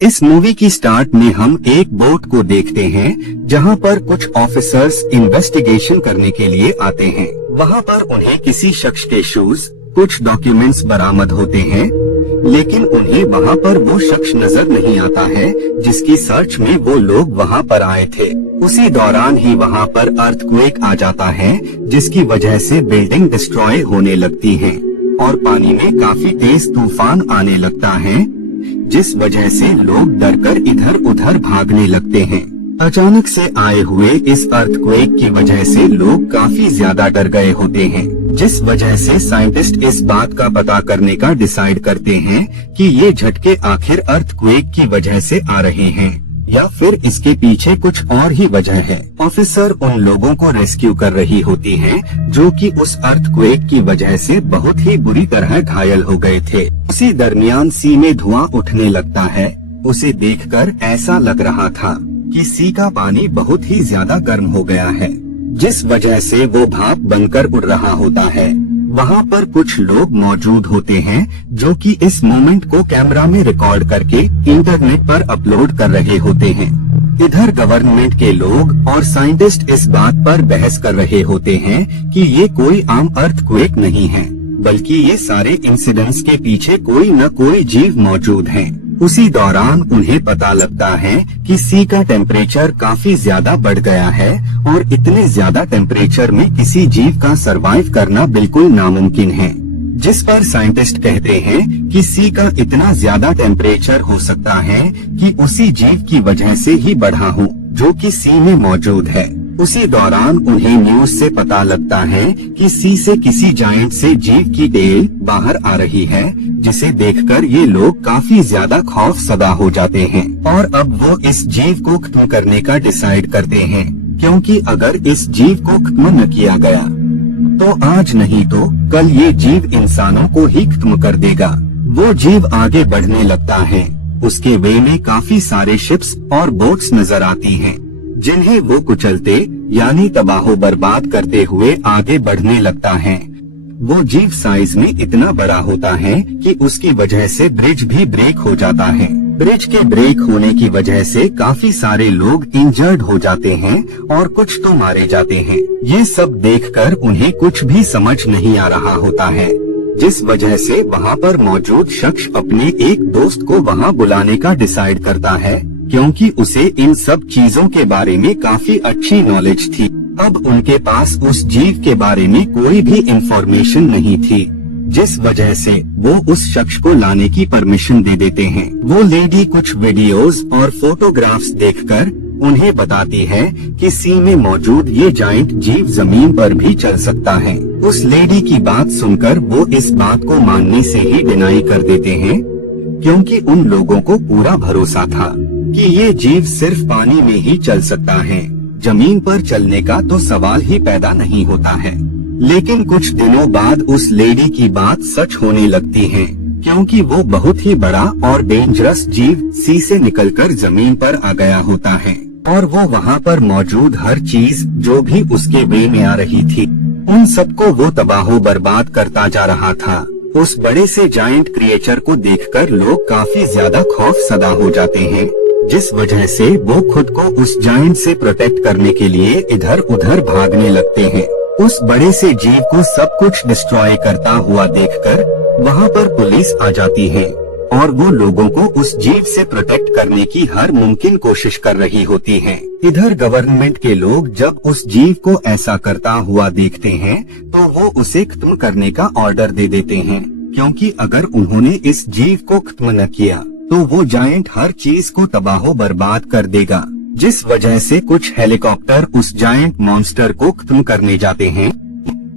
इस मूवी की स्टार्ट में हम एक बोट को देखते हैं जहां पर कुछ ऑफिसर्स इन्वेस्टिगेशन करने के लिए आते हैं। वहां पर उन्हें किसी शख्स के शूज, कुछ डॉक्यूमेंट्स बरामद होते हैं, लेकिन उन्हें वहां पर वो शख्स नजर नहीं आता है जिसकी सर्च में वो लोग वहां पर आए थे। उसी दौरान ही वहां पर अर्थक्वेक आ जाता है जिसकी वजह से बिल्डिंग डिस्ट्रॉय होने लगती है और पानी में काफी तेज तूफान आने लगता है, जिस वजह से लोग डरकर इधर उधर भागने लगते हैं। अचानक से आए हुए इस अर्थक्वेक की वजह से लोग काफी ज्यादा डर गए होते हैं, जिस वजह से साइंटिस्ट इस बात का पता करने का डिसाइड करते हैं कि ये झटके आखिर अर्थक्वेक की वजह से आ रहे हैं या फिर इसके पीछे कुछ और ही वजह है। ऑफिसर उन लोगों को रेस्क्यू कर रही होती हैं जो कि उस अर्थक्वेक की वजह से बहुत ही बुरी तरह घायल हो गए थे। उसी दरमियान सी में धुआं उठने लगता है। उसे देखकर ऐसा लग रहा था कि सी का पानी बहुत ही ज्यादा गर्म हो गया है, जिस वजह से वो भाप बनकर उड़ रहा होता है। वहाँ पर कुछ लोग मौजूद होते हैं जो कि इस मोमेंट को कैमरा में रिकॉर्ड करके इंटरनेट पर अपलोड कर रहे होते हैं। इधर गवर्नमेंट के लोग और साइंटिस्ट इस बात पर बहस कर रहे होते हैं कि ये कोई आम अर्थक्वेक नहीं है, बल्कि ये सारे इंसिडेंट्स के पीछे कोई न कोई जीव मौजूद है। उसी दौरान उन्हें पता लगता है कि सी का टेम्परेचर काफी ज्यादा बढ़ गया है और इतने ज्यादा टेम्परेचर में किसी जीव का सरवाइव करना बिल्कुल नामुमकिन है। जिस पर साइंटिस्ट कहते हैं कि सी का इतना ज्यादा टेम्परेचर हो सकता है कि उसी जीव की वजह से ही बढ़ा हो जो कि सी में मौजूद है। उसी दौरान उन्हें न्यूज से पता लगता है कि सी से किसी जायंट से जीव की टेल बाहर आ रही है, जिसे देखकर ये लोग काफी ज्यादा खौफजदा हो जाते हैं और अब वो इस जीव को खत्म करने का डिसाइड करते हैं, क्योंकि अगर इस जीव को खत्म न किया गया तो आज नहीं तो कल ये जीव इंसानों को ही खत्म कर देगा। वो जीव आगे बढ़ने लगता है। उसके वे में काफी सारे शिप्स और बोट्स नजर आती हैं, जिन्हें वो कुचलते यानी तबाहो बर्बाद करते हुए आगे बढ़ने लगता है। वो जीव साइज में इतना बड़ा होता है कि उसकी वजह से ब्रिज भी ब्रेक हो जाता है। ब्रिज के ब्रेक होने की वजह से काफी सारे लोग इंजर्ड हो जाते हैं और कुछ तो मारे जाते हैं। ये सब देखकर उन्हें कुछ भी समझ नहीं आ रहा होता है, जिस वजह से वहाँ पर मौजूद शख्स अपने एक दोस्त को वहाँ बुलाने का डिसाइड करता है, क्योंकि उसे इन सब चीजों के बारे में काफी अच्छी नॉलेज थी। अब उनके पास उस जीव के बारे में कोई भी इंफॉर्मेशन नहीं थी, जिस वजह से वो उस शख्स को लाने की परमिशन दे देते हैं। वो लेडी कुछ वीडियोस और फोटोग्राफ्स देखकर उन्हें बताती है कि सी में मौजूद ये जायंट जीव जमीन पर भी चल सकता है। उस लेडी की बात सुनकर वो इस बात को मानने से ही डिनाई कर देते हैं, क्योंकि उन लोगों को पूरा भरोसा था कि ये जीव सिर्फ पानी में ही चल सकता है, जमीन पर चलने का तो सवाल ही पैदा नहीं होता है। लेकिन कुछ दिनों बाद उस लेडी की बात सच होने लगती है, क्योंकि वो बहुत ही बड़ा और डेंजरस जीव सी से निकलकर जमीन पर आ गया होता है और वो वहाँ पर मौजूद हर चीज जो भी उसके वे में आ रही थी, उन सबको वो तबाहो बर्बाद करता जा रहा था। उस बड़े से जायंट क्रिएचर को देखकर लोग काफी ज्यादा खौफजदा हो जाते हैं, जिस वजह से वो खुद को उस जायंट से प्रोटेक्ट करने के लिए इधर उधर भागने लगते हैं। उस बड़े से जीव को सब कुछ डिस्ट्रॉय करता हुआ देखकर वहाँ पर पुलिस आ जाती है और वो लोगों को उस जीव से प्रोटेक्ट करने की हर मुमकिन कोशिश कर रही होती है। इधर गवर्नमेंट के लोग जब उस जीव को ऐसा करता हुआ देखते हैं तो वो उसे खत्म करने का ऑर्डर दे देते हैं, क्योंकि अगर उन्होंने इस जीव को खत्म न किया तो वो जायंट हर चीज को तबाहो बर्बाद कर देगा। जिस वजह से कुछ हेलीकॉप्टर उस जायंट मॉन्स्टर को खत्म करने जाते हैं,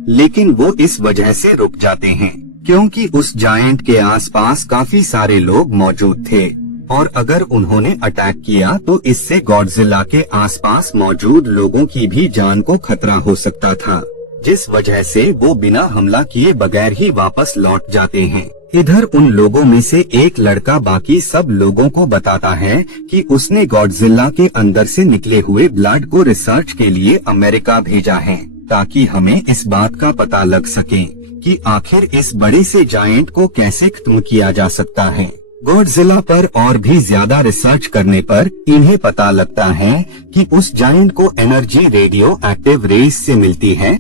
लेकिन वो इस वजह से रुक जाते हैं क्योंकि उस जायंट के आसपास काफी सारे लोग मौजूद थे और अगर उन्होंने अटैक किया तो इससे गॉडजिला के आसपास मौजूद लोगों की भी जान को खतरा हो सकता था, जिस वजह से वो बिना हमला किए बगैर ही वापस लौट जाते हैं। इधर उन लोगों में से एक लड़का बाकी सब लोगों को बताता है कि उसने गॉडजिला के अंदर से निकले हुए ब्लड को रिसर्च के लिए अमेरिका भेजा है, ताकि हमें इस बात का पता लग सके कि आखिर इस बड़े से जायंट को कैसे खत्म किया जा सकता है। गॉडजिला पर और भी ज्यादा रिसर्च करने पर इन्हें पता लगता है कि उस जायंट को एनर्जी रेडियो एक्टिव रेस से मिलती है,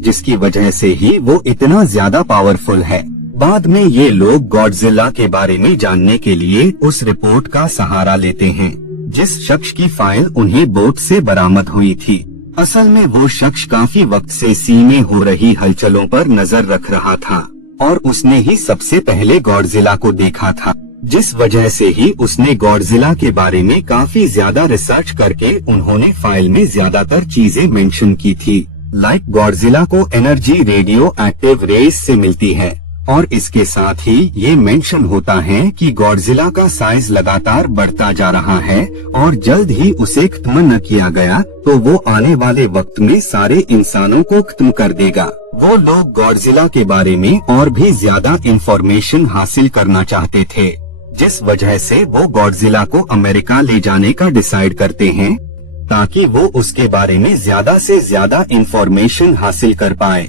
जिसकी वजह से ही वो इतना ज्यादा पावरफुल है। बाद में ये लोग गॉडजिला के बारे में जानने के लिए उस रिपोर्ट का सहारा लेते हैं, जिस शख्स की फाइल उन्हें बोट से बरामद हुई थी। असल में वो शख्स काफी वक्त से सी में हो रही हलचलों पर नजर रख रहा था और उसने ही सबसे पहले गॉडजिला को देखा था, जिस वजह से ही उसने गॉडजिला के बारे में काफी ज्यादा रिसर्च करके उन्होंने फाइल में ज्यादातर चीजें मेंशन की थी। लाइक गॉडजिला को एनर्जी रेडियो एक्टिव रेस से मिलती है और इसके साथ ही ये मेंशन होता है कि गॉडजिला का साइज लगातार बढ़ता जा रहा है और जल्द ही उसे खत्म न किया गया तो वो आने वाले वक्त में सारे इंसानों को खत्म कर देगा। वो लोग गॉडजिला के बारे में और भी ज्यादा इंफॉर्मेशन हासिल करना चाहते थे, जिस वजह से वो गॉडजिला को अमेरिका ले जाने का डिसाइड करते हैं ताकि वो उसके बारे में ज्यादा से ज्यादा इंफॉर्मेशन हासिल कर पाए।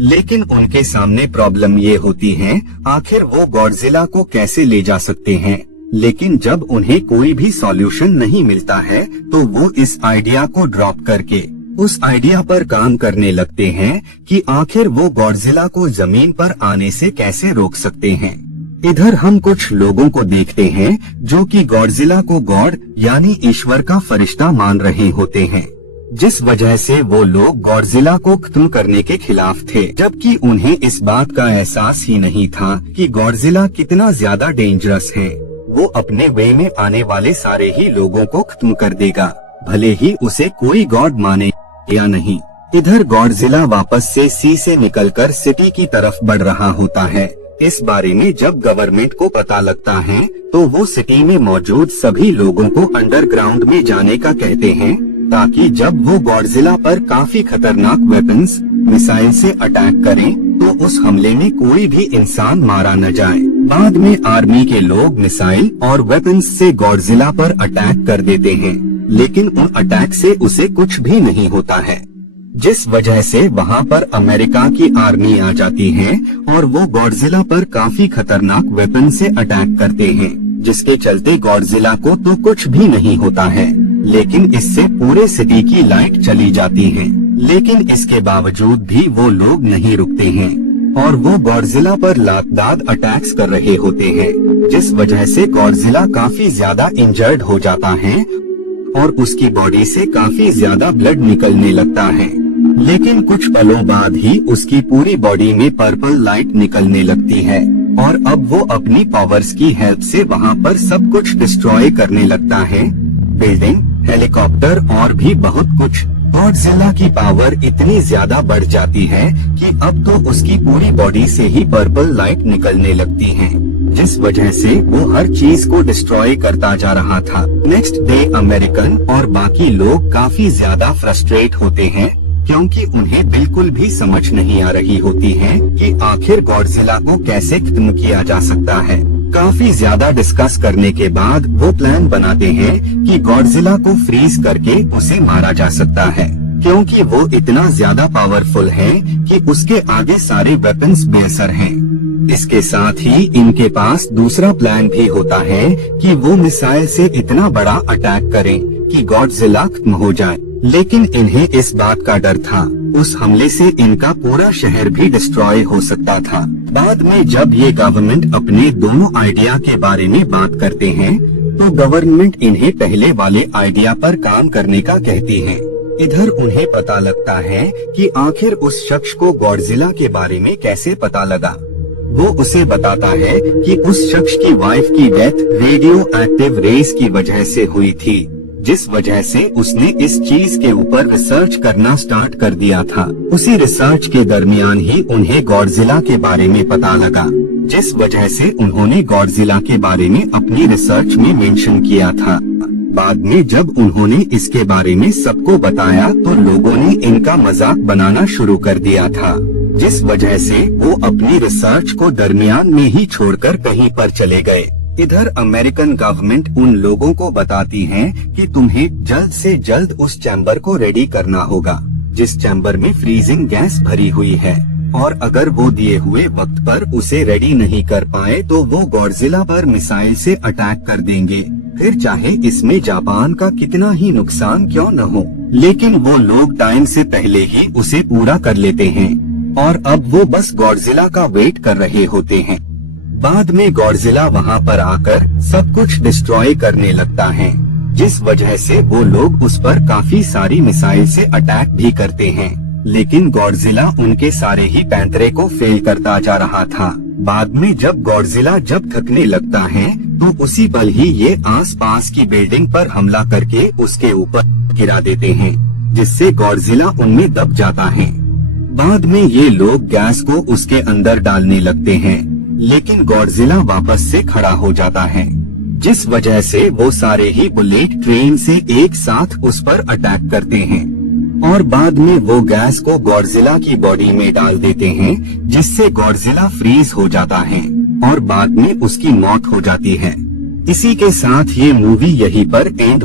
लेकिन उनके सामने प्रॉब्लम ये होती है, आखिर वो गॉडजिला को कैसे ले जा सकते हैं। लेकिन जब उन्हें कोई भी सॉल्यूशन नहीं मिलता है तो वो इस आइडिया को ड्रॉप करके उस आइडिया पर काम करने लगते हैं कि आखिर वो गॉडजिला को जमीन पर आने से कैसे रोक सकते हैं। इधर हम कुछ लोगों को देखते हैं जो कि गॉडजिला को गॉड यानी ईश्वर का फरिश्ता मान रहे होते हैं, जिस वजह से वो लोग गॉडजिला को खत्म करने के खिलाफ थे, जबकि उन्हें इस बात का एहसास ही नहीं था कि गॉडजिला कितना ज्यादा डेंजरस है। वो अपने वे में आने वाले सारे ही लोगों को खत्म कर देगा, भले ही उसे कोई गॉड माने या नहीं। इधर गॉडजिला वापस से सी से निकलकर सिटी की तरफ बढ़ रहा होता है। इस बारे में जब गवर्नमेंट को पता लगता है तो वो सिटी में मौजूद सभी लोगों को अंडरग्राउंड में जाने का कहते हैं, ताकि जब वो गॉडजिला पर काफी खतरनाक वेपन्स मिसाइल से अटैक करें तो उस हमले में कोई भी इंसान मारा न जाए। बाद में आर्मी के लोग मिसाइल और वेपन्स से गॉडजिला पर अटैक कर देते हैं, लेकिन उन अटैक से उसे कुछ भी नहीं होता है, जिस वजह से वहाँ पर अमेरिका की आर्मी आ जाती है और वो गॉडजिला पर काफी खतरनाक वेपन से अटैक करते हैं, जिसके चलते गॉडजिला को तो कुछ भी नहीं होता है, लेकिन इससे पूरे सिटी की लाइट चली जाती है। लेकिन इसके बावजूद भी वो लोग नहीं रुकते हैं और वो गॉडजिला पर लातदार अटैक्स कर रहे होते हैं, जिस वजह से गॉडजिला काफी ज्यादा इंजर्ड हो जाता है और उसकी बॉडी से काफी ज्यादा ब्लड निकलने लगता है। लेकिन कुछ पलों बाद ही उसकी पूरी बॉडी में पर्पल लाइट निकलने लगती है और अब वो अपनी पावर्स की हेल्प से वहाँ पर सब कुछ डिस्ट्रॉय करने लगता है, बिल्डिंग, हेलीकॉप्टर और भी बहुत कुछ। गॉडजिला की पावर इतनी ज्यादा बढ़ जाती है कि अब तो उसकी पूरी बॉडी से ही पर्पल लाइट निकलने लगती है, जिस वजह से वो हर चीज को डिस्ट्रॉय करता जा रहा था। नेक्स्ट डे अमेरिकन और बाकी लोग काफी ज्यादा फ्रस्ट्रेट होते हैं, क्योंकि उन्हें बिल्कुल भी समझ नहीं आ रही होती है कि आखिर गॉडजिला को कैसे खत्म किया जा सकता है। काफी ज्यादा डिस्कस करने के बाद वो प्लान बनाते हैं कि गॉडजिला को फ्रीज करके उसे मारा जा सकता है, क्योंकि वो इतना ज्यादा पावरफुल है कि उसके आगे सारे वेपन्स बेअसर हैं। इसके साथ ही इनके पास दूसरा प्लान भी होता है कि वो मिसाइल से इतना बड़ा अटैक करें कि गॉडजिला खत्म हो जाए, लेकिन इन्हें इस बात का डर था उस हमले से इनका पूरा शहर भी डिस्ट्रॉय हो सकता था। बाद में जब ये गवर्नमेंट अपने दोनों आइडिया के बारे में बात करते हैं तो गवर्नमेंट इन्हें पहले वाले आइडिया पर काम करने का कहती है। इधर उन्हें पता लगता है कि आखिर उस शख्स को गॉडजिला के बारे में कैसे पता लगा। वो उसे बताता है कि उस शख्स की वाइफ की डेथ रेडियो एक्टिव रेस की वजह से हुई थी, जिस वजह से उसने इस चीज के ऊपर रिसर्च करना स्टार्ट कर दिया था। उसी रिसर्च के दरमियान ही उन्हें गॉडजिला के बारे में पता लगा, जिस वजह से उन्होंने गॉडजिला के बारे में अपनी रिसर्च में मेंशन किया था। बाद में जब उन्होंने इसके बारे में सबको बताया तो लोगों ने इनका मजाक बनाना शुरू कर दिया था, जिस वजह से वो अपनी रिसर्च को दरमियान में ही छोड़कर कहीं पर चले गए। इधर अमेरिकन गवर्नमेंट उन लोगों को बताती है कि तुम्हें जल्द से जल्द उस चैम्बर को रेडी करना होगा, जिस चैम्बर में फ्रीजिंग गैस भरी हुई है, और अगर वो दिए हुए वक्त पर उसे रेडी नहीं कर पाए तो वो गॉडजिला पर मिसाइल से अटैक कर देंगे, फिर चाहे इसमें जापान का कितना ही नुकसान क्यों न हो। लेकिन वो लोग टाइम से पहले ही उसे पूरा कर लेते हैं और अब वो बस गॉडजिला का वेट कर रहे होते हैं। बाद में गॉडजिला वहाँ पर आकर सब कुछ डिस्ट्रॉय करने लगता है, जिस वजह से वो लोग उस पर काफी सारी मिसाइल से अटैक भी करते हैं। लेकिन गॉडजिला उनके सारे ही पैंतरे को फेल करता जा रहा था। बाद में जब गॉडजिला थकने लगता है तो उसी पल ही ये आसपास की बिल्डिंग पर हमला करके उसके ऊपर गिरा देते हैं, जिससे गॉडजिला उनमें दब जाता है। बाद में ये लोग गैस को उसके अंदर डालने लगते हैं, लेकिन गॉडजिला वापस से खड़ा हो जाता है, जिस वजह से वो सारे ही बुलेट ट्रेन से एक साथ उस पर अटैक करते हैं और बाद में वो गैस को गॉडजिला की बॉडी में डाल देते हैं, जिससे गॉडजिला फ्रीज हो जाता है और बाद में उसकी मौत हो जाती है। इसी के साथ ये मूवी यहीं पर एंड